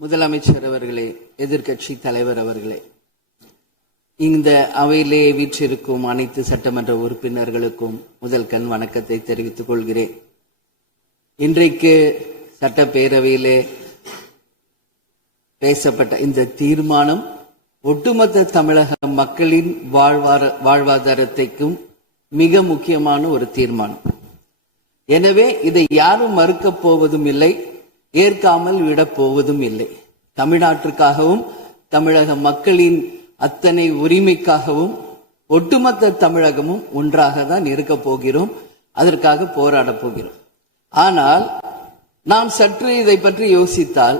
முதலமைச்சர் அவர்களே, எதிர்க்கட்சி தலைவர் அவர்களே, இந்த அவையிலே வீற்றிருக்கும் அனைத்து சட்டமன்ற உறுப்பினர்களுக்கும் முதல் கண் வணக்கத்தை தெரிவித்துக் கொள்கிறேன். இன்றைக்கு சட்டப்பேரவையிலே பேசப்பட்ட இந்த தீர்மானம் ஒட்டுமொத்த தமிழக மக்களின் வாழ்வாதாரத்தைக்கும் மிக முக்கியமான ஒரு தீர்மானம். எனவே இதை யாரும் மறுக்கப் போவதும் இல்லை, ஏற்காமல் விடப் போவதும் இல்லை. தமிழ்நாட்டிற்காகவும் தமிழக மக்களின் அத்தனை உரிமைக்காகவும் ஒட்டுமொத்த தமிழகமும் ஒன்றாக தான் இருக்க போகிறோம், அதற்காக போராடப் போகிறோம். ஆனால் நாம் சற்று இதை பற்றி யோசித்தால்,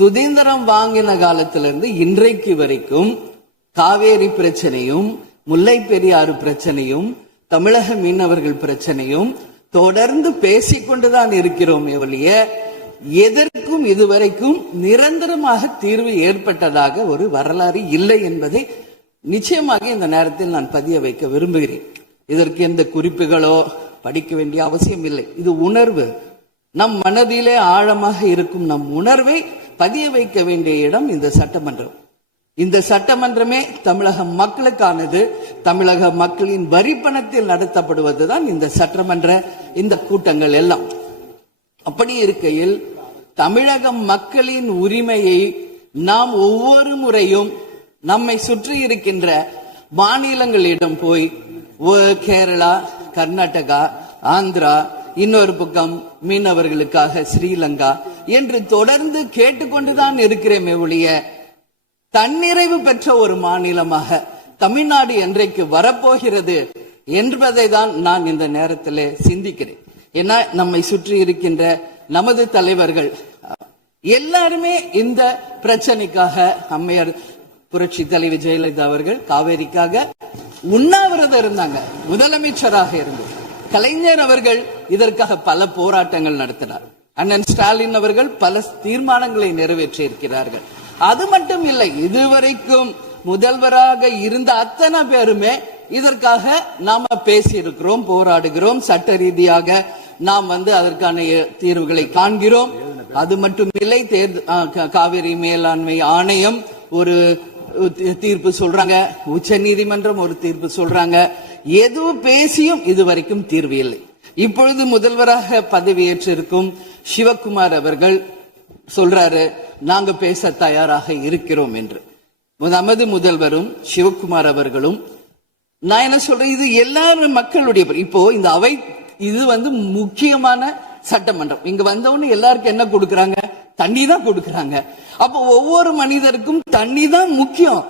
சுதந்திரம் வாங்கின காலத்திலிருந்து இன்றைக்கு வரைக்கும் காவேரி பிரச்சனையும் முல்லை பெரியாறு பிரச்சனையும் தமிழக மீனவர்கள் பிரச்சனையும் தொடர்ந்து பேசிக்கொண்டுதான் இருக்கிறோமே ஒழிய எதற்கும் இதுவரைக்கும் நிரந்தரமாக தீர்வு ஏற்பட்டதாக ஒரு வரலாறு இல்லை என்பதை நிச்சயமாக இந்த நேரத்தில் நான் பதிய வைக்க விரும்புகிறேன். இதற்கு எந்த குறிப்புகளோ படிக்க வேண்டிய அவசியம் இல்லை. இது உணர்வு, நம் மனதிலே ஆழமாக இருக்கும் நம் உணர்வை பதிய வைக்க வேண்டிய இடம் இந்த சட்டமன்றம். இந்த சட்டமன்றமே தமிழக மக்களுக்கானது. தமிழக மக்களின் வரி பணத்தில் நடத்தப்படுவதுதான் இந்த சட்டமன்ற இந்த கூட்டங்கள் எல்லாம். அப்படி இருக்கையில் தமிழக மக்களின் உரிமையை நாம் ஒவ்வொரு முறையும் நம்மை சுற்றி இருக்கின்ற மாநிலங்களிடம் போய் கேரளா, கர்நாடகா, ஆந்திரா, இன்னொரு பக்கம் மீனவர்களுக்காக ஸ்ரீலங்கா என்று தொடர்ந்து கேட்டுக்கொண்டுதான் இருக்கிறேமே ஒழிய தன்னிறைவு பெற்ற ஒரு மாநிலமாக தமிழ்நாடு என்றைக்கு வரப்போகிறது என்பதை தான் நான் இந்த நேரத்தில் சிந்திக்கிறேன். ஏன்னா நம்மை சுற்றி இருக்கின்ற நமது தலைவர்கள் எல்லாருமே இந்த பிரச்சனைக்காக, அம்மையார் புரட்சி தலைவி ஜெயலலிதா அவர்கள் காவேரிக்காக உண்ணாவிரதம் இருந்தாங்க, முதலமைச்சராக இருந்து. கலைஞர் அவர்கள் இதற்காக பல போராட்டங்கள் நடத்தினார். அண்ணன் ஸ்டாலின் அவர்கள் பல தீர்மானங்களை நிறைவேற்றி இருக்கிறார்கள். அது மட்டும் இல்லை, இதுவரைக்கும் முதல்வராக இருந்த அத்தனை பேருமே இதற்காக நாம பேசி இருக்கிறோம், போராடுகிறோம், சட்ட ரீதியாக நாம் அதற்கான தீர்வுகளை காண்கிறோம். அது மட்டும் இல்லை, காவிரி மேலாண்மை ஆணையம் ஒரு தீர்ப்பு சொல்றாங்க, உச்ச நீதிமன்றம் ஒரு தீர்ப்பு சொல்றாங்க. எதுவும் பேசியும் இதுவரைக்கும் தீர்வு இல்லை. இப்பொழுது முதல்வராக பதவியேற்றிருக்கும் சிவகுமார் அவர்கள் சொல்றாரு, நாங்க பேச தயாராக இருக்கிறோம் என்று. நமது முதல்வரும் சிவகுமார் அவர்களும், நான் என்ன சொல்றேன், இது எல்லாரும் மக்களுடைய, இப்போ இந்த அவை இது முக்கியமான சட்டமன்றம். இங்க வந்தவொன்னு எல்லாருக்கும் என்ன கொடுக்கறாங்க? தண்ணி தான் கொடுக்கறாங்க. அப்போ ஒவ்வொரு மனிதருக்கும் தண்ணி தான் முக்கியம்.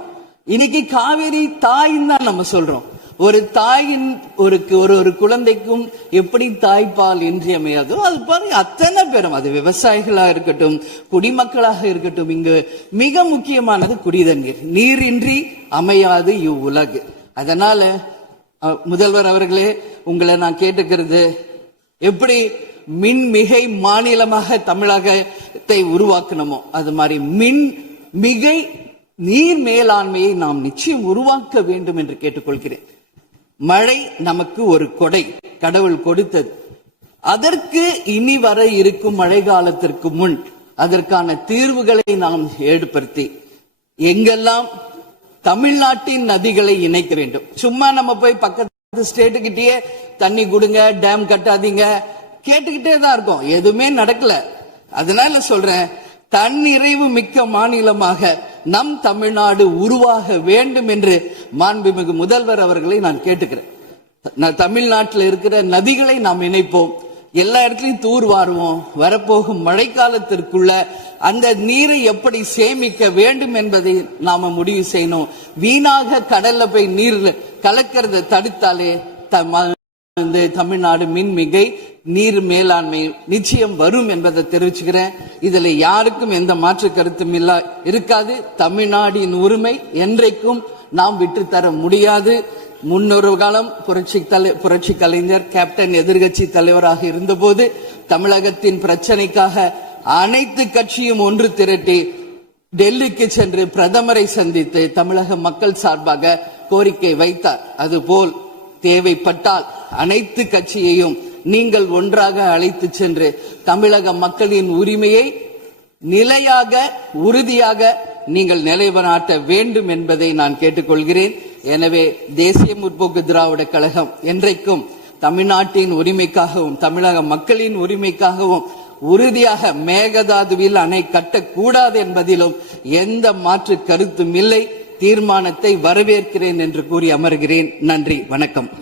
இன்னைக்கு காவேரி தாயின்னு தான் நம்ம சொல்றோம். ஒரு தாயின் ஒரு குழந்தைக்கும் எப்படி தாய்ப்பால் இன்றியமையாதோ அது பாருங்க, அத்தனை பேரும், அது விவசாயிகளா இருக்கட்டும், குடிமக்களாக இருக்கட்டும், இங்கு மிக முக்கியமானது குடிதண்ணீர். நீரின்றி அமையாது இவ்வுலகு. அதனால முதல்வர் அவர்களே, உங்களை நான் கேட்டுக்கிறது, எப்படி மின்மிகை மாநிலமாக தமிழகத்தை உருவாக்கணுமோ அது மாதிரி மின்மிகை நீர் மேலாண்மையை நாம் நிச்சயம் உருவாக்க வேண்டும் என்று கேட்டுக்கொள்கிறேன். மழை நமக்கு ஒரு கொடை, கடவுள் கொடுத்தது. அதற்கு இனி வர இருக்கும் மழை காலத்திற்கு முன் அதற்கான தீர்வுகளை நாம் ஏற்படுத்தி எங்கெல்லாம் தமிழ்நாட்டின் நதிகளை இணைக்க வேண்டும். சும்மா நம்ம போய் பக்கத்து ஸ்டேட்டுக்கிட்டே தண்ணி கொடுங்க, டேம் கட்டாதீங்க கேட்டுக்கிட்டே தான் இருக்கோம், எதுவுமே நடக்கல. அதனால சொல்றேன், தன்னிறைவு மிக்க மாநிலமாக நம் தமிழ்நாடு உருவாக வேண்டும் என்று மாண்புமிகு முதல்வர் அவர்களை நான் கேட்டுக்கிறேன். தமிழ்நாட்டில் இருக்கிற நதிகளை நாம் இணைப்போம், எல்லா இடத்துலையும் தூர்வாருவோம். வரப்போகும் மழைக்காலத்திற்குள்ள அந்த நீரை எப்படி சேமிக்க வேண்டும் என்பதை நாம முடிவு செய்யணும். வீணாக கடல்ல போய் நீர் கலக்கிறத தடுத்தாலே தமிழ்நாடு மின்மிகை நீர் மேலாண்மை நிச்சயம் வரும் என்பதை தெரிவிச்சுக்கிறேன். இதுல யாருக்கும் எந்த மாற்று கருத்தும் இருக்காது. தமிழ்நாடின் உரிமை என்றைக்கும் நாம் விட்டு தர முடியாது. முன்னொரு காலம் புரட்சி கலைஞர் கேப்டன் எதிர்கட்சி தலைவராக இருந்தபோது தமிழகத்தின் பிரச்சனைக்காக அனைத்து கட்சியும் ஒன்று திரட்டி டெல்லிக்கு சென்று பிரதமரை சந்தித்து தமிழக மக்கள் சார்பாக கோரிக்கை வைத்தார். அதுபோல் தேவைப்பட்டால் அனைத்து கட்சியையும் நீங்கள் ஒன்றாக அழைத்து சென்று தமிழக மக்களின் உரிமையை நிலையாக உறுதியாக நீங்கள் நிலைநாட்ட வேண்டும் என்பதை நான் கேட்டுக்கொள்கிறேன். எனவே தேசிய முற்போக்கு திராவிட கழகம் என்றைக்கும் தமிழ்நாட்டின் உரிமைக்காகவும் தமிழக மக்களின் உரிமைக்காகவும் உறுதியாக மேகதாதுவில் அணை கட்டக்கூடாது என்பதிலும் எந்த மாற்று கருத்தும் இல்லை. தீர்மானத்தை வரவேற்கிறேன் என்று கூறி அமர்கிறேன். நன்றி, வணக்கம்.